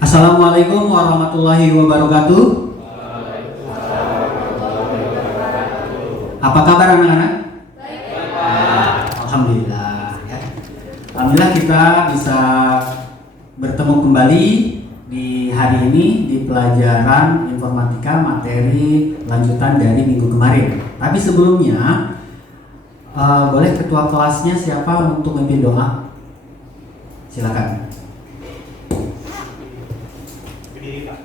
Assalamualaikum warahmatullahi wabarakatuh. Apa kabar anak-anak? Alhamdulillah ya. Alhamdulillah kita bisa bertemu kembali di hari ini di pelajaran informatika materi lanjutan dari minggu kemarin. Tapi sebelumnya boleh ketua kelasnya siapa untuk memimpin doa? Silakan. Berdiri, Pak.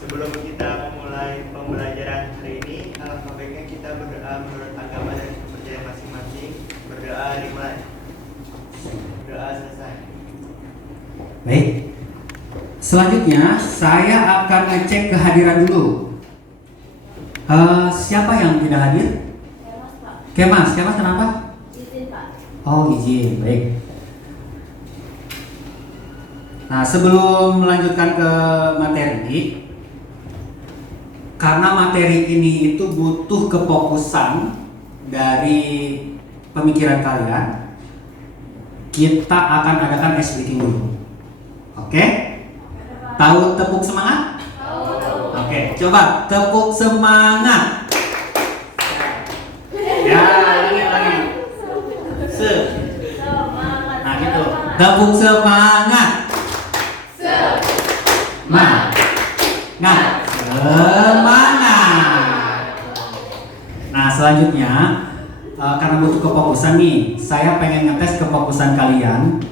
Sebelum kita memulai pembelajaran hari ini, alangkah baiknya kita berdoa menurut agama dan kepercayaan masing-masing. Berdoa dimulai. Berdoa selesai. Baik. Selanjutnya saya akan ngecek kehadiran dulu. Siapa yang tidak hadir? Kemas, Pak. Kemas kenapa? Izin, Pak. Oh, izin. Baik. Nah, sebelum melanjutkan ke materi, karena materi ini itu butuh kefokusan dari pemikiran kalian, kita akan adakan ice breaking dulu. Oke? Tahu tepuk semangat? Tahu. Oke, coba tepuk semangat. Ya, lagi. Semangat. Nah, gitu. Tepuk semangat. Semangat. Nah, selanjutnya karena butuh kefokusan nih, saya pengen ngetes kefokusan kalian.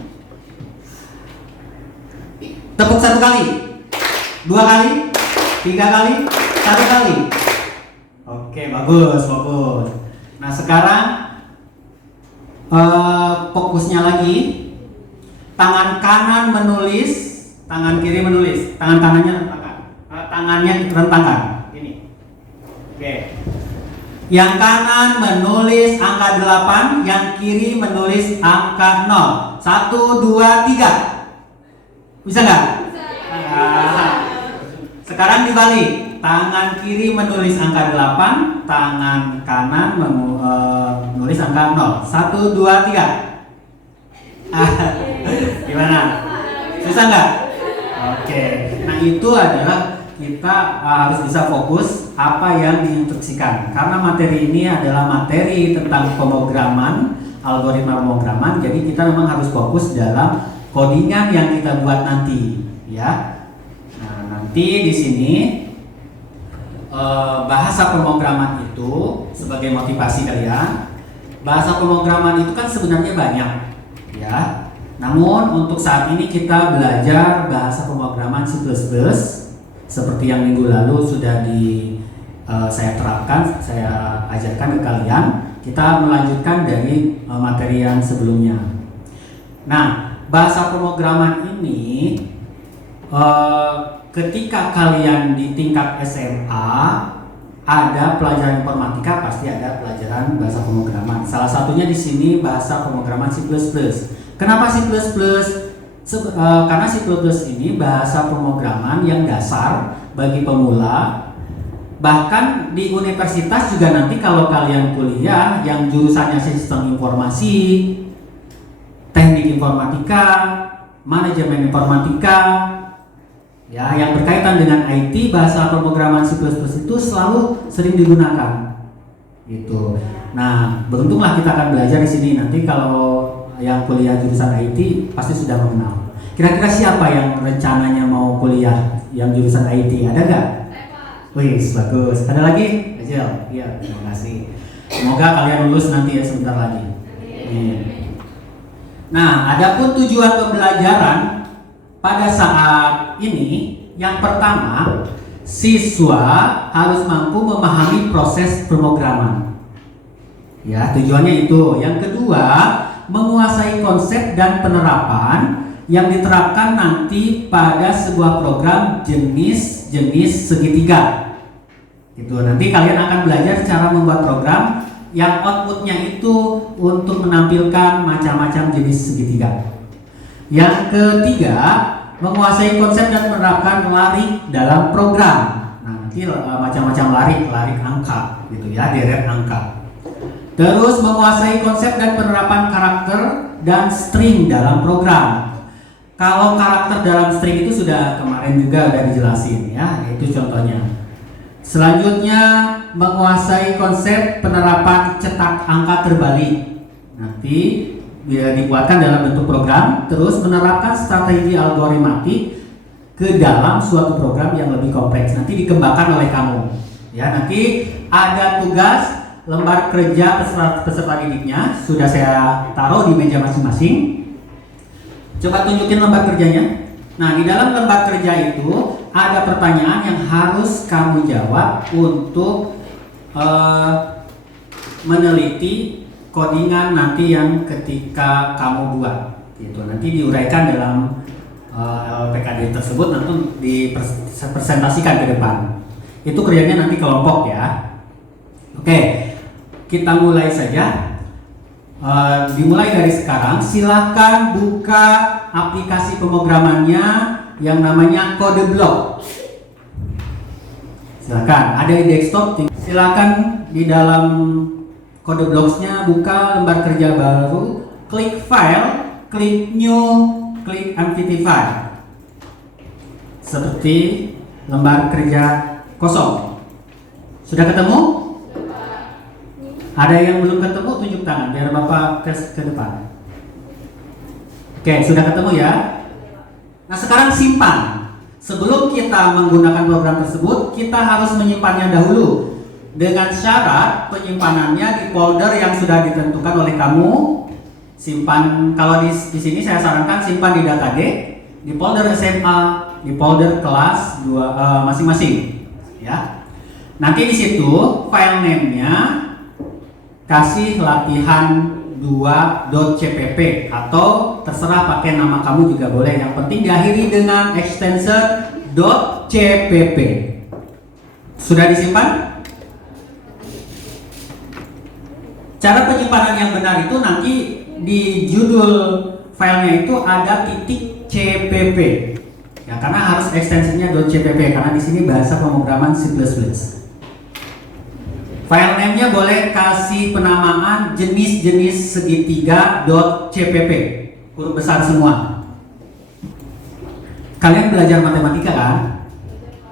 Tepuk 1 kali, 2 kali, 3 kali, 1 kali. Oke, bagus. Nah, sekarang fokusnya lagi. Tangan kanan menulis, tangan kiri menulis. Tangan kanannya rentangkan. Tangannya rentangkan. Ini. Oke. Yang kanan menulis angka 8, yang kiri menulis angka 0. 1, 2, 3. Bisa nggak? Sekarang dibalik. Tangan kiri menulis angka 8, tangan kanan menulis angka 0. 1, 2, 3. Gimana? Susah nggak? Oke. Nah, itu adalah kita harus bisa fokus apa yang diinstruksikan. Karena materi ini adalah materi tentang pemrograman, algoritma pemrograman. Jadi kita memang harus fokus dalam codingan yang kita buat nanti, ya. Nah, nanti di sini bahasa pemrograman itu sebagai motivasi kalian. Bahasa pemrograman itu kan sebenarnya banyak, ya. Namun untuk saat ini kita belajar bahasa pemrograman C++. Seperti yang minggu lalu sudah saya terapkan, saya ajarkan ke kalian. Kita melanjutkan dari materi yang sebelumnya. Nah, bahasa pemrograman ini ketika kalian di tingkat SMA ada pelajaran informatika, pasti ada pelajaran bahasa pemrograman. Salah satunya di sini bahasa pemrograman C++. Kenapa C++? Karena C++ ini bahasa pemrograman yang dasar bagi pemula. Bahkan di universitas juga nanti kalau kalian kuliah yang jurusannya sistem informasi, teknik informatika, manajemen informatika, ya, yang berkaitan dengan IT, bahasa pemrograman C++ itu selalu sering digunakan. Gitu. Nah, beruntunglah kita akan belajar di sini. Nanti kalau yang kuliah jurusan IT pasti sudah mengenal. Kira-kira siapa yang rencananya mau kuliah yang jurusan IT? Ada nggak? Wih, bagus. Ada lagi? Kecil. Iya, terima kasih. Semoga kalian lulus nanti ya sebentar lagi. Nah, adapun tujuan pembelajaran pada saat ini, yang pertama, siswa harus mampu memahami proses pemrograman. Ya, tujuannya itu. Yang kedua, menguasai konsep dan penerapan yang diterapkan nanti pada sebuah program jenis segitiga. Gitu. Nanti kalian akan belajar cara membuat program yang outputnya itu untuk menampilkan macam-macam jenis segitiga. Yang ketiga, menguasai konsep dan menerapkan larik dalam program. Nah, nanti macam-macam larik angka, gitu ya, deret angka. Terus menguasai konsep dan penerapan karakter dan string dalam program. Kalau karakter dalam string itu sudah kemarin juga udah dijelasin ya, itu contohnya. Selanjutnya menguasai konsep penerapan cetak angka terbalik. Nanti bila dibuatkan dalam bentuk program, terus menerapkan strategi algoritmatik ke dalam suatu program yang lebih kompleks. Nanti dikembangkan oleh kamu. Ya, nanti ada tugas lembar kerja peserta didiknya sudah saya taruh di meja masing-masing. Coba tunjukin lembar kerjanya. Nah, di dalam lembar kerja itu ada pertanyaan yang harus kamu jawab untuk meneliti codingan nanti yang ketika kamu buat. Gitu. Nanti diuraikan dalam LPKD tersebut, nanti dipresentasikan ke depan. Itu kerjanya nanti kelompok ya. Oke, kita mulai saja. Dimulai dari sekarang, silahkan buka aplikasi pemrogramannya yang namanya Code Block. Silahkan, ada di desktop. Silahkan di dalam Code Blocks-nya buka lembar kerja baru, klik File, klik New, klik Empty File. Seperti lembar kerja kosong. Sudah ketemu? Ada yang belum ketemu, tunjuk tangan biar Bapak ke depan. Oke, sudah ketemu ya. Nah, sekarang simpan. Sebelum kita menggunakan program tersebut, kita harus menyimpannya dahulu. Dengan syarat penyimpanannya di folder yang sudah ditentukan oleh kamu. Simpan, kalau di sini saya sarankan simpan di data D, di folder SMA, di folder kelas 2 masing-masing. Ya. Nanti di situ file name-nya kasih latihan 2.cpp atau terserah pakai nama kamu juga boleh. Yang penting diakhiri dengan extension .cpp. Sudah disimpan? Cara penyimpanan yang benar itu nanti di judul filenya itu ada titik .cpp. Ya, karena harus ekstensinya .cpp karena di sini bahasa pemrograman C++. File name-nya boleh kasih penamaan jenis-jenis segitiga .cpp, huruf besar semua. Kalian belajar matematika kan?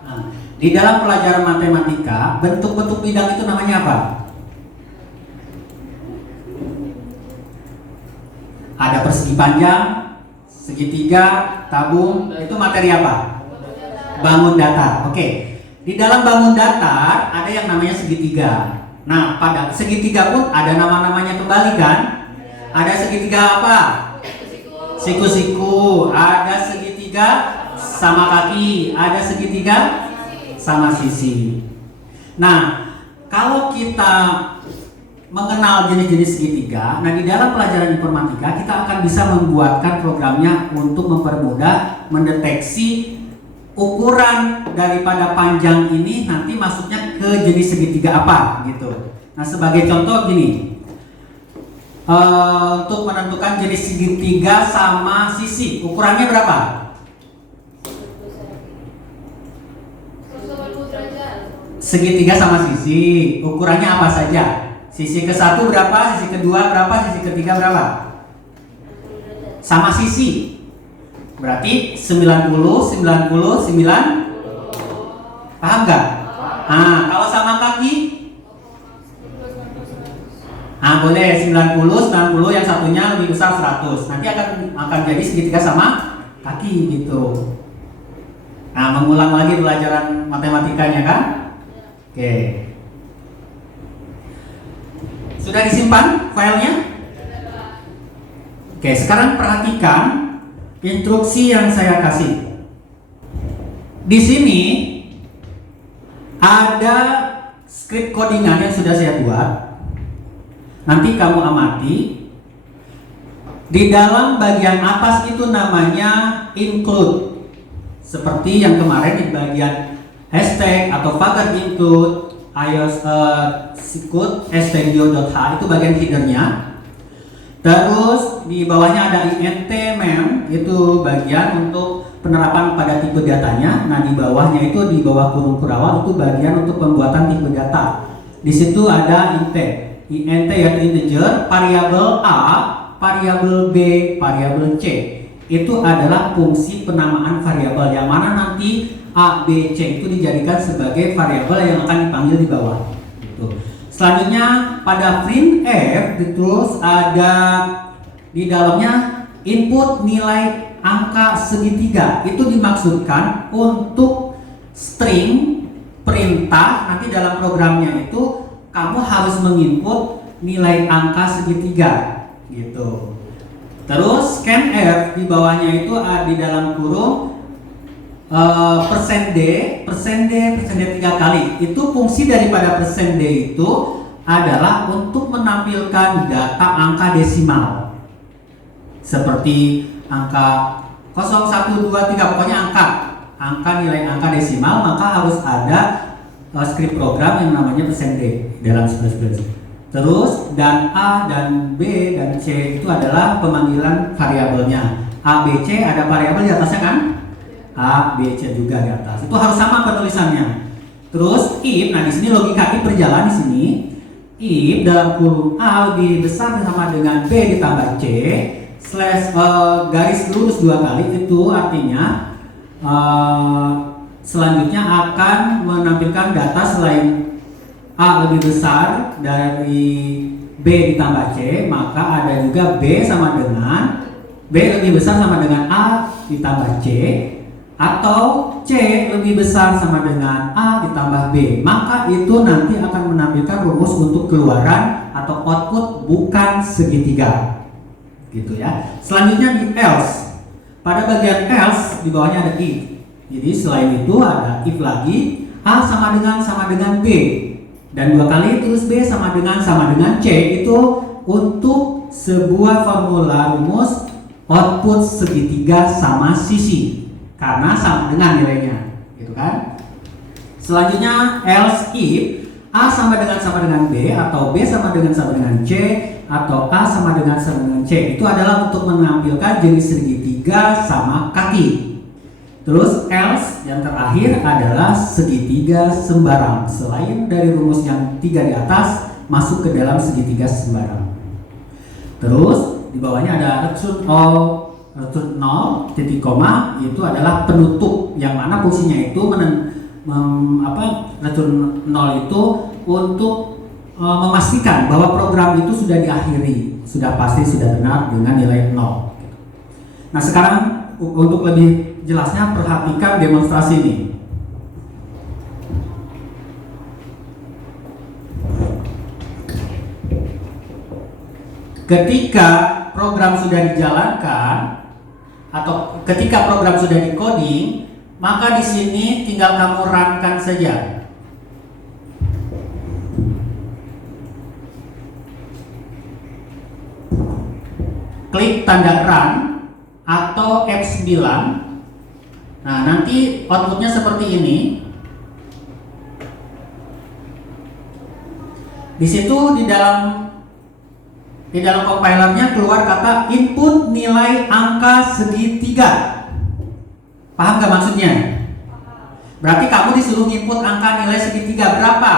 Nah, di dalam pelajaran matematika, bentuk-bentuk bidang itu namanya apa? Ada persegi panjang, segitiga, tabung, itu materi apa? Bangun datar. Oke. Di dalam bangun datar ada yang namanya segitiga. Nah, pada segitiga pun ada nama-namanya kembali kan? Ada segitiga apa? Siku-siku. Ada segitiga sama kaki. Ada segitiga sama sisi. Nah, kalau kita mengenal jenis-jenis segitiga, nah di dalam pelajaran informatika kita akan bisa membuatkan programnya untuk mempermudah mendeteksi ukuran daripada panjang ini nanti masuknya ke jenis segitiga apa gitu. Nah, sebagai contoh gini, untuk menentukan jenis segitiga sama sisi, ukurannya berapa? 180 derajat. Segitiga sama sisi, ukurannya apa saja? Sisi ke-1 berapa? Sisi kedua berapa? Sisi ketiga berapa? Sama sisi. Berarti 90, 90, 9. Paham nggak? Nah, kalau sama kaki? Nah, boleh 90, 90, yang satunya lebih besar 100. Nanti akan jadi segitiga sama kaki gitu. Nah, mengulang lagi pelajaran matematikanya kan? Oke. Sudah disimpan filenya? Oke, sekarang perhatikan instruksi yang saya kasih. Di sini ada script codingan yang sudah saya buat. Nanti kamu amati. Di dalam bagian atas itu namanya include. Seperti yang kemarin di bagian hashtag atau pagar include iOS sikut stdio.h itu bagian headernya. Terus di bawahnya ada int mem, itu bagian untuk penerapan pada tipe datanya. Nah, di bawahnya itu di bawah kurung kurawal itu bagian untuk pembuatan tipe data. Di situ ada int yaitu integer, variabel a, variabel b, variabel c. itu adalah fungsi penamaan variabel yang mana nanti A, B, C itu dijadikan sebagai variabel yang akan dipanggil di bawah. Gitu. Selanjutnya pada printf terus ada di dalamnya input nilai angka segitiga. Itu dimaksudkan untuk string perintah nanti dalam programnya itu kamu harus menginput nilai angka segitiga gitu. Terus scanf di bawahnya itu di dalam kurung %d 3 kali. Itu fungsi daripada %d itu adalah untuk menampilkan data angka desimal. Seperti angka 0, 1, 2, 3, pokoknya angka nilai angka desimal, maka harus ada script program yang namanya %d dalam C++. Terus dan A dan B dan C itu adalah pemanggilan variabelnya. A, B, C ada variabel di atasnya kan? A, B, C juga di atas. Itu harus sama penulisannya. Terus if, nah di sini logika if berjalan di sini. If dalam kurung A lebih besar sama dengan B ditambah C slash garis lurus 2 kali, itu artinya selanjutnya akan menampilkan data selain A lebih besar dari B ditambah C, maka ada juga B sama dengan B lebih besar sama dengan A ditambah C, atau C lebih besar sama dengan A ditambah B. Maka itu nanti akan menampilkan rumus untuk keluaran atau output bukan segitiga. Gitu ya. Selanjutnya di else. Pada bagian else di bawahnya ada if. Jadi selain itu ada if lagi, A sama dengan B. Dan 2 kali terus B sama dengan C, itu untuk sebuah formula rumus output segitiga sama sisi karena sama dengan nilainya, gitu kan? Selanjutnya else if A sama dengan B, atau B sama dengan C, atau A sama dengan C, itu adalah untuk menampilkan jenis segitiga sama kaki. Terus else yang terakhir adalah segitiga sembarang. Selain dari rumus yang 3 di atas, masuk ke dalam segitiga sembarang. Terus di bawahnya ada return 0 titik koma, itu adalah penutup yang mana fungsinya itu return 0 itu untuk memastikan bahwa program itu sudah diakhiri, sudah pasti, sudah benar dengan nilai 0. Nah sekarang untuk lebih jelasnya perhatikan demonstrasi ini. Ketika program sudah dijalankan atau ketika program sudah di-coding, maka di sini tinggal kamu run-kan saja. Klik tanda run atau F9. Nah, nanti outputnya seperti ini. Di situ di dalam compilernya keluar kata input nilai angka segitiga. Paham gak maksudnya? Berarti kamu disuruh input angka nilai segitiga berapa?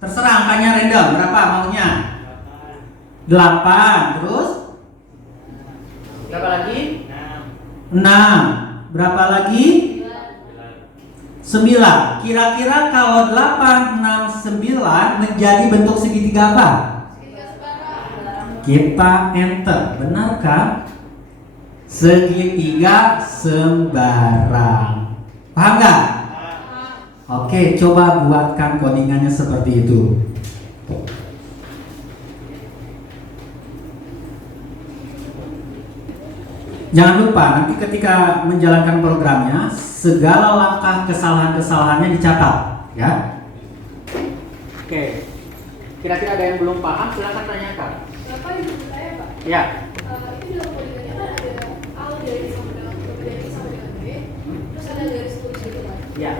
Terserah angkanya random, berapa maunya? 8. Terus? Berapa lagi? 6. Berapa lagi? 9. Kira-kira kalau 8, 6, 9 menjadi bentuk segitiga apa? Kita enter. Benar kan? Segitiga sembarang. Paham gak? Oke, coba buatkan codingannya seperti itu. Jangan lupa nanti ketika menjalankan programnya, segala langkah kesalahan-kesalahannya dicatat, ya. Oke. Kira-kira ada yang belum paham, silakan tanyakan. Bapak ibu saya Pak. Ya. Itu dalam codingannya kan ada A dari sama dengan B, terus ada garis tulis gitu kan. Ya.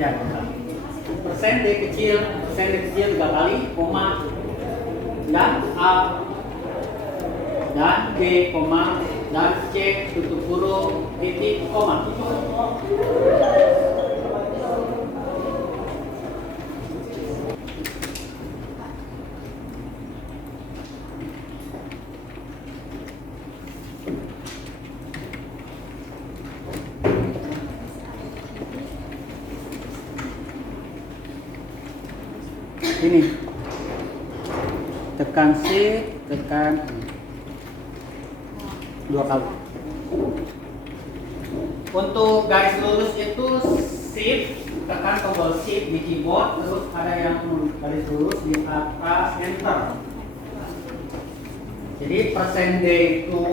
Ya. Persen D kecil 3 kali, koma, dan A, dan B, koma, dan C, tutup kurung, titik, koma. Sini. Tekan shift, tekan 2 kali. Untuk garis lurus itu shift, tekan tombol shift di keyboard, terus ada yang garis lurus di atas enter. Jadi %D itu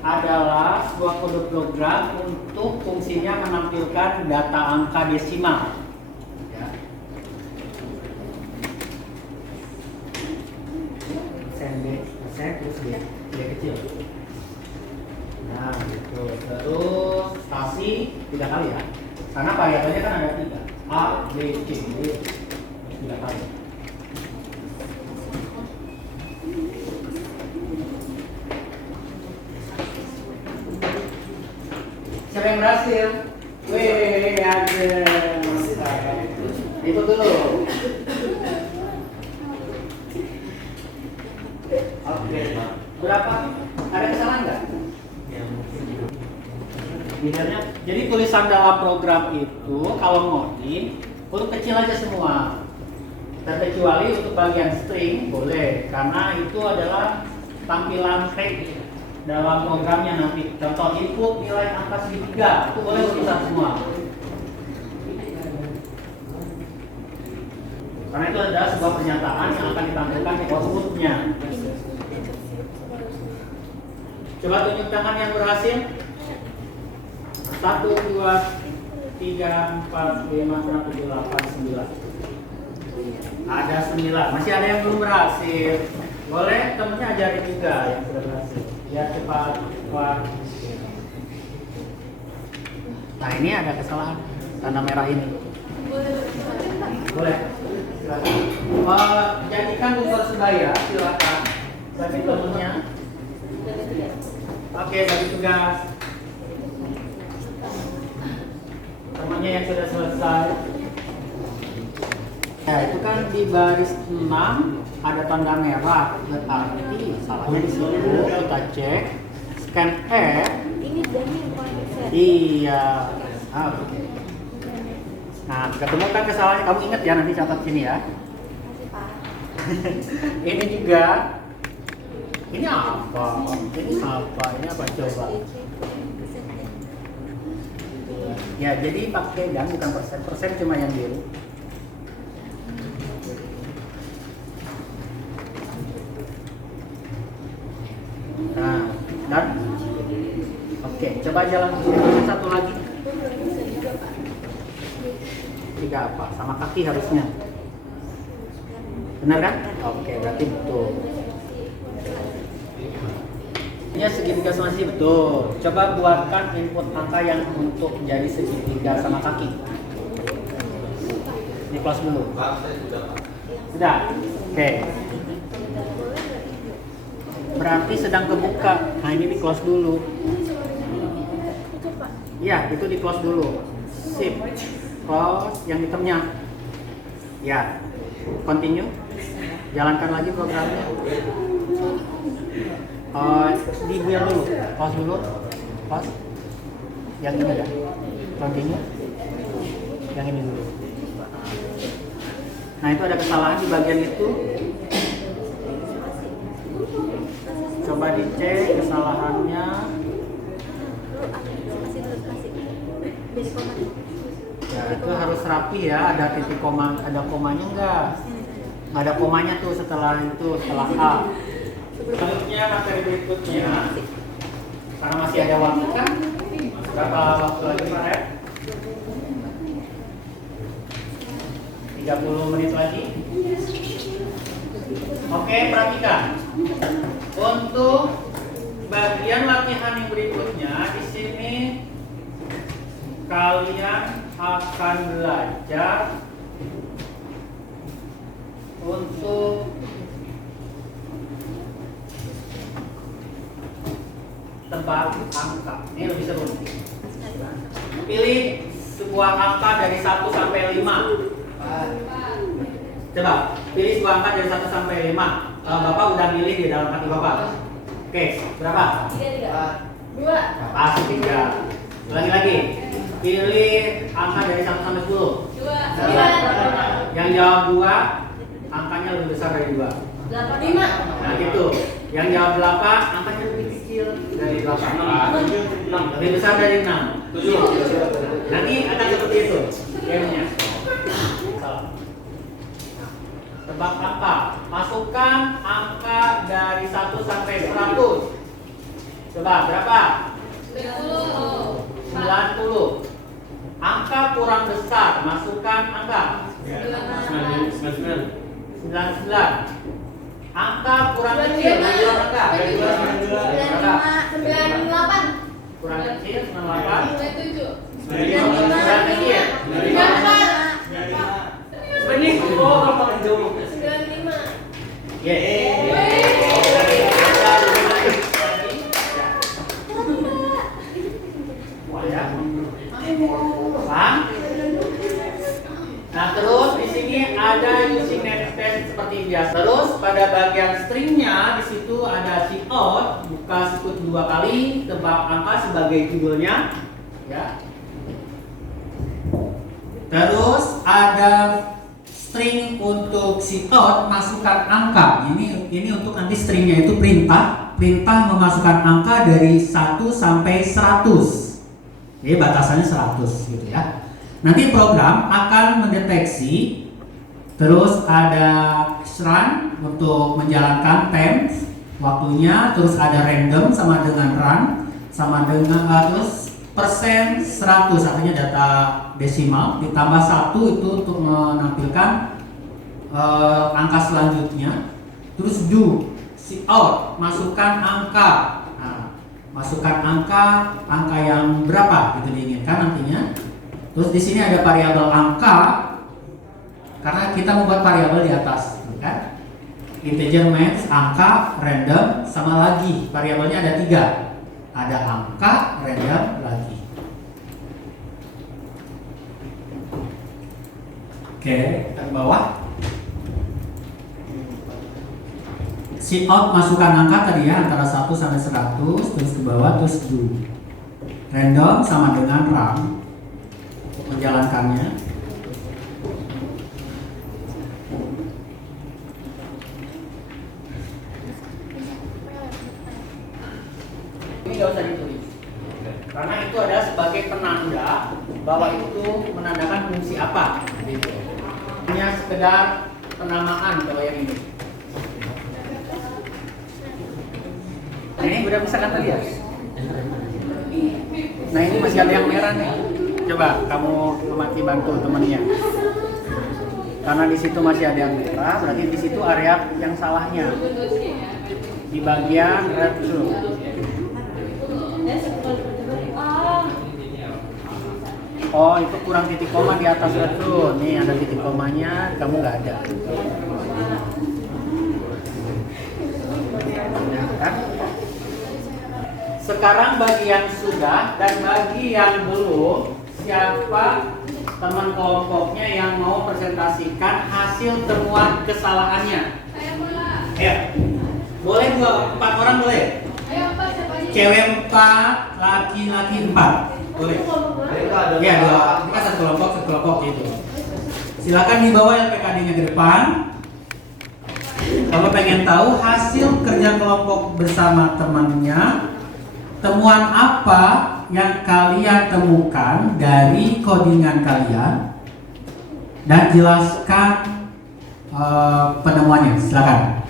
adalah sebuah kode program untuk fungsinya menampilkan data angka desimal. Ya. %D, terus D kecil. Nah, gitu. Terus spasi 3 kali ya. Karena variabelnya kan ada 3. A, B, C. Jadi 3 kali. Siapa yang berhasil? Wih, ada. Ikut dulu. Oke. Berapa? Ada kesalahan nggak? Bidarnya. Jadi tulisan dalam program itu kalau ngoding huruf kecil aja semua. Terkecuali untuk bagian string boleh, karena itu adalah tampilan tag dalam programnya nanti. Contoh input nilai angka segitiga itu boleh tulisan semua. Karena itu adalah sebuah pernyataan yang akan ditampilkan di outputnya. Coba tunjuk tangan yang berhasil. 1, 2, 3, 4, 5, 6, 7, 8, 9. Ada 9. Masih ada yang belum berhasil. Boleh temennya ajarin juga yang sudah berhasil. Ya cepat. Nah ini ada kesalahan tanda merah ini. Boleh. Silakan. Jadikan buffer sebaya. Silakan. Bagi temennya. Oke, bagi tugas. Temannya yang sudah selesai. Ya itu kan di baris 6 ada tanda merah, berarti salahnya di sini dulu. Kita cek scan Ini Dani yang paling set. iya. Oke. Nah ketemu kan kesalahannya, kamu ingat ya, nanti catat sini ya. Masih Pak. Ini juga. Ini apa? Ini apa coba? Ya jadi pakai dan bukan persen cuma yang biru. Nah, dan oke, coba jalan satu lagi. 3 apa? Sama kaki harusnya. Benar kan? Oke, berarti betul. Ini segitiga sama sisi betul. Coba buatkan input angka yang untuk jadi segitiga sama kaki. Ini close dulu. Sudah? Oke. Berarti sedang kebuka. Nah ini di close dulu. Iya, itu di close dulu. Sip. Close yang hitamnya. Ya. Continue. Jalankan lagi programnya. Di build dulu. Close dulu. Close. Yang ini ya. Continue. Yang ini dulu. Nah itu ada kesalahan di bagian itu. Coba dicek kesalahannya. Ya itu harus rapi ya, ada titik koma, ada komanya enggak? Nggak ada komanya tuh setelah A. Selanjutnya materi berikutnya, karena masih ada waktu kan? Berapa waktu lagi Pak Rep? 30 menit lagi. Oke, perhatikan. Untuk bagian latihan yang berikutnya, di sini kalian akan belajar untuk tebak angka. Ini lebih seru. Pilih sebuah angka dari 1 sampai 5. Coba pilih sebuah angka dari 1 sampai 5. Bapak udah milih di dalam hati Bapak. Oke, berapa? 2. Pas 3. Ulangi lagi. Pilih angka dari 1 sampai 10. 2. Yang jawab 2 angkanya lebih besar dari 2? 85. Nah gitu. Yang jawab 8, angkanya lebih kecil dari 8. 6. Lebih besar dari 6. 7. Nanti akan seperti itu gamenya. Salah. Tebak angka. Masukkan angka dari 1 sampai 100. Coba berapa? 90. Angka kurang besar, masukkan angka 99. Angka kurang kecil, masukkan angka 98. kurang kecil, 98. 97. Kurang kecil. 95. Nah terus di sini ada using next test seperti biasa. Terus pada bagian stringnya di situ ada cout, buka sikut 2 kali, tebak angka sebagai judulnya, ya. Terus ada string untuk cout, masukkan angka. Ini untuk nanti stringnya itu perintah memasukkan angka dari 1 sampai 100. Jadi batasannya 100 gitu ya. Nanti program akan mendeteksi, terus ada run untuk menjalankan time waktunya, terus ada random sama dengan run, sama dengan terus persen 100 artinya data desimal ditambah 1 itu untuk menampilkan angka selanjutnya. Terus do cout, masukkan angka. Nah, masukkan angka yang berapa gitu diinginkan nantinya. Terus di sini ada variabel angka karena kita membuat variabel di atas, kan? Integer max, angka, random, sama lagi variabelnya ada 3. Ada angka, random, lagi. Oke, kita ke bawah. Cout masukkan angka tadi ya antara 1 sampai 100, terus ke bawah terus do. Random sama dengan run. Menjalankannya. Ini nggak usah ditulis, karena itu ada sebagai penanda bahwa itu menandakan fungsi apa. Gitu. Hanya sekedar penamaan kalau yang ini. Nah ini udah bisa kan lihat. Nah ini masih ada yang merah nih. Coba kamu amati bantu temannya. Karena di situ masih ada yang merah, berarti di situ area yang salahnya. Di bagian red zone. Oh, itu kurang titik koma di atas red zone. Nih ada titik komanya, kamu nggak ada. Kan? Sekarang bagi yang sudah dan bagi yang belum, siapa teman kelompoknya yang mau presentasikan hasil temuan kesalahannya? Saya pula. Ya, boleh 4 orang boleh? Ayo Pak, siapa aja? Cewek 4, laki-laki 4, boleh? Ya, 2, ini kan satu kelompok gitu. Silakan dibawa LPKD-nya ke depan. Kalau pengen tahu hasil kerja kelompok bersama temannya, temuan apa yang kalian temukan dari codingan kalian, dan jelaskan penemuannya. Silakan.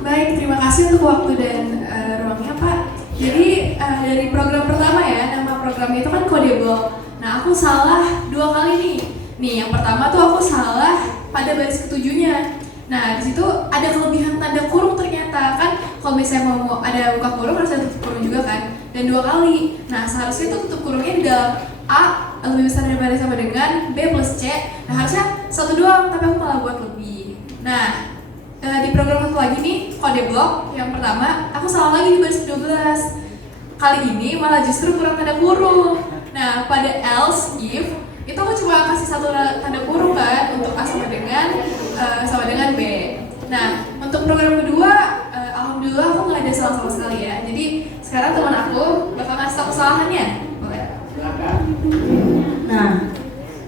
Baik, terima kasih untuk waktu dan ruangnya Pak. Jadi dari program pertama ya, nama programnya itu kan Codable. Nah aku salah 2 kali nih. Nih yang pertama tuh aku salah pada baris ketujuhnya. Nah di situ ada kelebihan tanda kurung ternyata kan. Kalau misalnya mau ada buka kurung harus ada tutup kurung juga kan. Dan 2 kali. Nah seharusnya itu tutup kurungnya di dalam A lebih besar daripada sama dengan B plus C. Nah harusnya 1 doang, tapi aku malah buat lebih. Nah di program satu lagi nih, kode blok yang pertama, aku salah lagi di baris 12. Kali ini malah justru kurang tanda kurung. Nah pada else if itu aku cuma kasih 1 tanda kurung kan untuk A sama dengan B. Nah untuk program kedua, alhamdulillah aku nggak ada salah sama sekali ya. Jadi sekarang teman aku bakal ngasih tahu kesalahannya. Boleh? Silakan. Nah,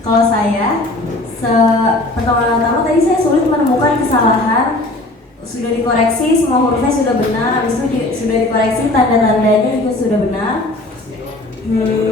kalau saya Pertama-tama tadi saya sulit menemukan kesalahan. Sudah dikoreksi, semua hurufnya sudah benar. Habis itu sudah dikoreksi, tanda-tandanya juga sudah benar.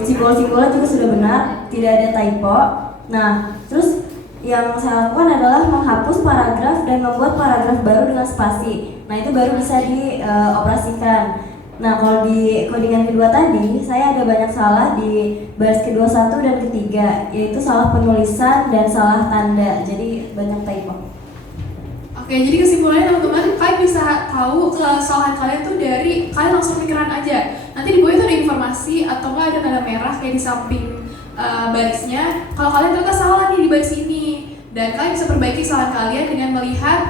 Simbol-simbolnya juga sudah benar, tidak ada typo. Nah, terus yang saya lakukan adalah menghapus paragraf dan membuat paragraf baru dengan spasi. Nah, itu baru bisa dioperasikan. Nah, kalau di codingan kedua tadi, saya ada banyak salah di baris kedua, 1 dan ketiga, yaitu salah penulisan dan salah tanda. Jadi banyak typo. Oke, jadi kesimpulannya teman-teman, kalian bisa tahu kesalahan kalian tuh dari kalian langsung pikiran aja. Nanti di bawah itu ada informasi atau enggak ada tanda merah kayak di samping barisnya. Kalau kalian ternyata salah nih di baris ini, dan kalian bisa perbaiki kesalahan kalian dengan melihat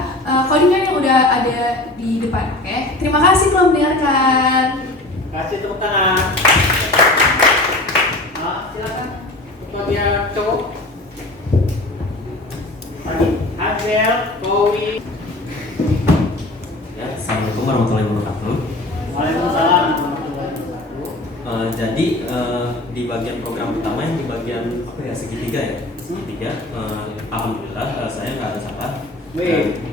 codingan yang udah ada di depan. Oke, terima kasih telah mendengarkan. Kasih tepuk tangan. Silakan. Bagian cowok. Hazel, Kowi. Ya, assalamualaikum warahmatullahi wabarakatuh. Waalaikumsalam. Jadi di bagian program pertama yang di bagian apa ya, segitiga ya, segitiga. Alhamdulillah saya nggak ada salah.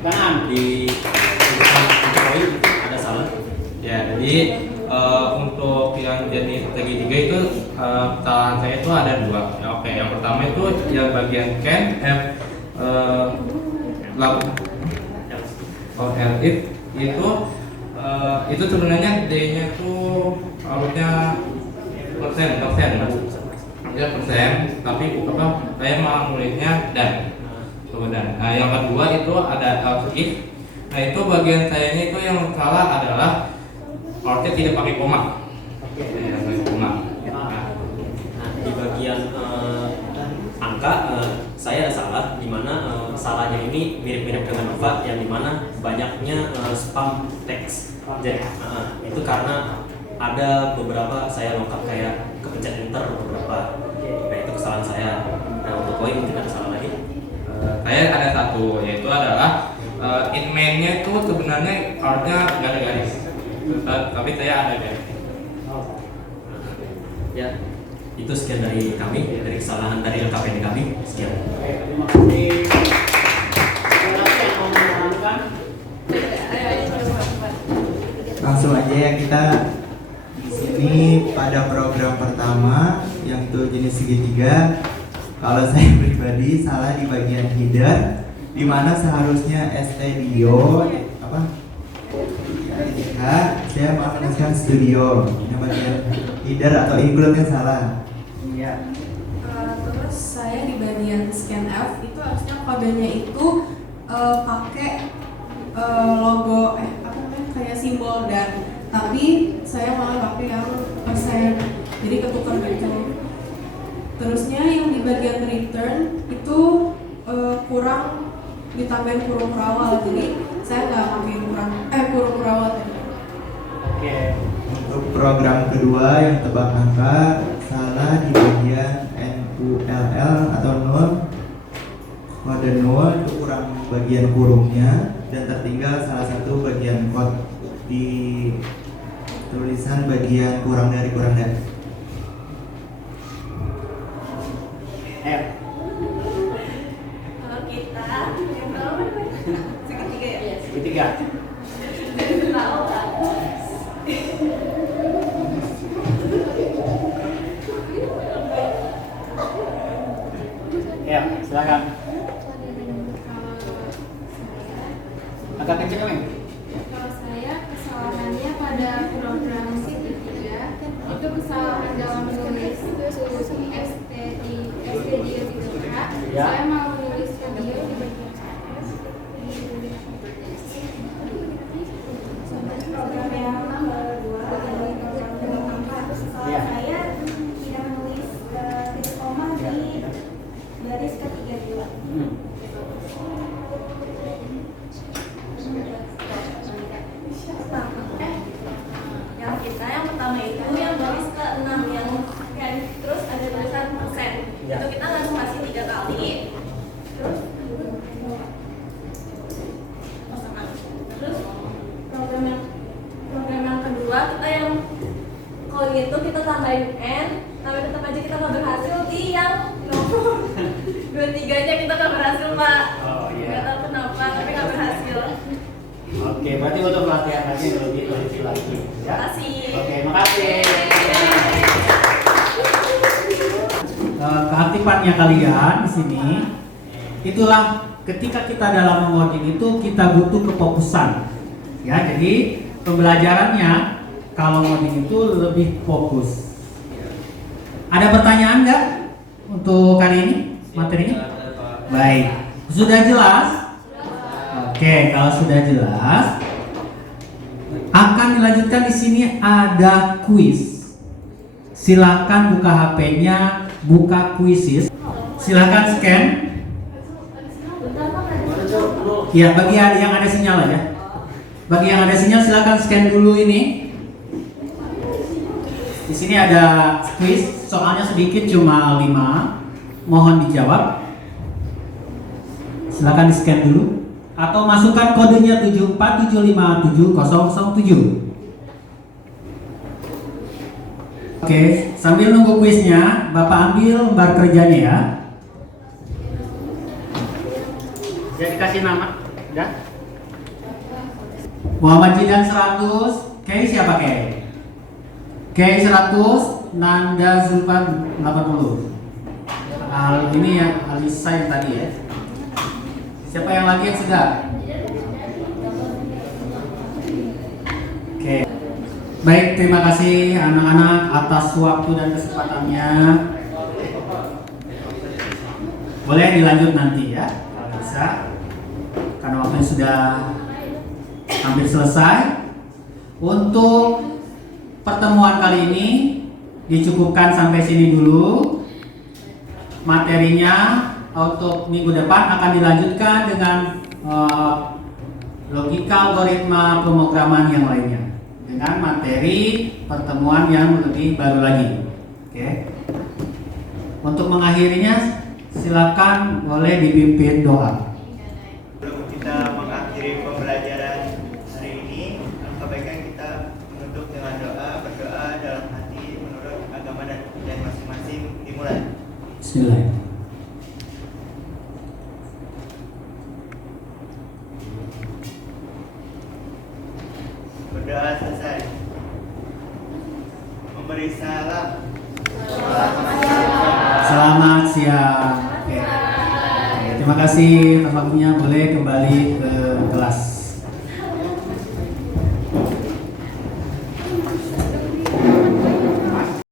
Kanan. Di untuk poin ada salah. Ya, jadi untuk yang jenis segitiga itu kesalahan saya itu ada 2. Ya, oke, yang pertama itu yang bagian can itu sebenarnya D-nya tuh harusnya persen, tapi apa saya malah nulisnya dan. Nah, yang kedua itu ada else if. Nah, itu bagian sayanya itu yang salah adalah artnya tidak pakai koma. Tidak pakai koma. Nah, di bagian angka saya ada salah, di mana salahnya ini mirip-mirip dengan Nova, yang dimana banyaknya spam teks. Jadi itu karena ada beberapa saya lengkap kayak kepencet enter beberapa. Nah, itu kesalahan saya. Nah, untuk poin mungkin ada salah lagi. Saya ada satu, yaitu adalah inmainnya itu sebenarnya artnya nggak ada garis, tapi saya ada garis. Ya, itu sekian dari kami, dari kesalahan dari LKPD kami. Sekian. Terima kasih. Langsung aja ya, kita di sini pada program pertama yang itu jenis segitiga. Kalau saya pribadi salah di bagian header, di mana seharusnya studio apa? Ketika saya menuliskan studio, ini bagian header atau include-nya salah. Iya. Terus saya di bagian scan F itu harusnya kodenya itu pakai logo apa namanya kayak simbol dan, tapi saya malah pakai yang persen, jadi ketukar gitu. Terusnya yang di bagian return itu kurang ditambahin kurung awal, jadi saya nggak pakai kurung awal tadi. Oke. Untuk program kedua yang tebak angka, salah di bagian NULL atau nol, kode 0 itu kurang bagian kurungnya dan tertinggal salah satu bagian kode di tulisan bagian kurang dari. Kalau kita yang tahu segitiga ya? Segitiga. Tahu lah. Ya, silakan. Agak kenceng nih. Kalau saya kesalahannya pada program segitiga itu kesalahan dalam menulis studio gitu kan. Ya. Saya mau menulis studio di bagian Program yang nomor 2 bagian program 4 Ya. saya tidak menulis titik koma di baris ke-32. Yang kita yang pertama itu yang baris ke-6 yang kan terus ada tulisan persen. Ya. Itu kita langsung kasih 3 kali. Terus program yang kedua kita yang kalau gitu kita tambahin n, tapi tetap aja kita nggak berhasil di yang nomor 23 nya kita nggak berhasil. Oke, berarti untuk latihan lagi lebih lagi. Ya. Makasih. Oke, makasih. Keaktifannya kalian di sini, itulah ketika kita dalam mengoding itu kita butuh kefokusan. Ya, jadi pembelajarannya kalau ngoding itu lebih fokus. Ada pertanyaan nggak untuk kali ini materinya? Baik, sudah jelas? Oke, kalau sudah jelas, akan dilanjutkan di sini ada kuis. Silakan buka HP-nya, buka kuisis. Silakan scan. Ya, bagi yang ada sinyal aja. Bagi yang ada sinyal silakan scan dulu ini. Di sini ada kuis, soalnya sedikit cuma 5. Mohon dijawab. Silakan di scan dulu atau masukkan kodenya 747570707. Oke, sambil nunggu kuisnya, Bapak ambil lembar kerjanya ya. Ya dikasih nama, udah. Muhammad Jidan 100, Kay siapa Kay? Kay 100, Nanda Zulfan 80. Ini yang Alisa yang tadi ya. Siapa yang lagi yang sudah? Oke. Baik, terima kasih anak-anak atas waktu dan kesempatannya. Boleh dilanjut nanti ya, kalau bisa. Karena waktunya sudah hampir selesai. Untuk pertemuan kali ini dicukupkan sampai sini dulu. Materinya untuk minggu depan akan dilanjutkan dengan logika algoritma pemrograman yang lainnya dengan materi pertemuan yang lebih baru lagi. Oke. Untuk mengakhirinya silakan boleh dipimpin doa. Sebelum kita mengakhiri pembelajaran hari ini, alangkah baiknya kita menutup dengan doa, berdoa dalam hati menurut agama dan kepercayaan masing-masing. Dimulai. Bismillah. Berdoa selesai. Memberi salam. Selamat siang. Oke. Terima kasih atas waktunya. Boleh kembali ke